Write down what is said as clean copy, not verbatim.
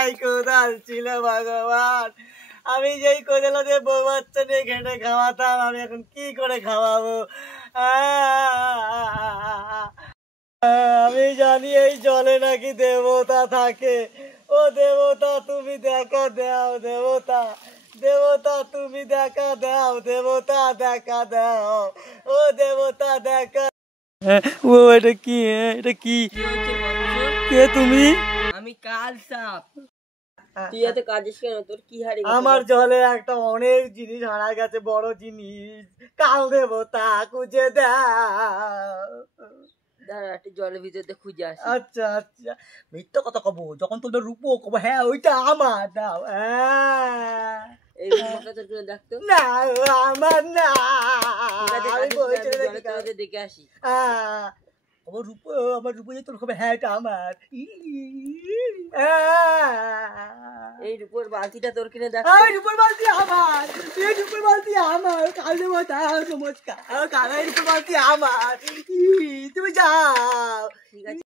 এটাই কোদাল ছিল ভগবান। আমি যেই কোদালে দিয়ে বউ বাচ্চা নিয়ে ঘেটে খাওয়াতাম, আমি এখন কি করে খাওয়াবো? আমি জানি এই জলে নাকি দেবতা থাকে। ও দেবতা তুমি দেখা দাও, দেবতা দেবতা তুমি দেখা দাও, দেবতা দেখা দাও, ও দেবতা দেখা। ও এটা কি? এটা কি? কে তুমি? আমি কাল সাপ। তুই এত কাজিস কেন? তোর কি হারিয়ে গেছে? আমার জলে একটা অনেক জিনিস হারা গেছে, বড় জিনিস। কাল দেবতা খুঁজে দাও। দাঁড়া একটু জলের ভিতরে খুঁজে আসি। আচ্ছা আচ্ছা, মিথ্যা কথা কব, যখন তোদের রূপো কব হ্যাঁ ওইটা আমার দাও। এই রূপটা তোর কিনে দেখতো না, আমার না, আমি জলে দেখে আসি। আমার রূপ, আমার রূপ যে তোর কবে হ্যাঁ এটা আমার। এই রূপোর বালতিটা তোর কিনে দেখ। রূপের বালতি আমার, এই রূপের বালতি আমার। কাল দেবতা নমস্কার, কাল রূপের বালতি আমার। তুমি যাও। ঠিক আছে।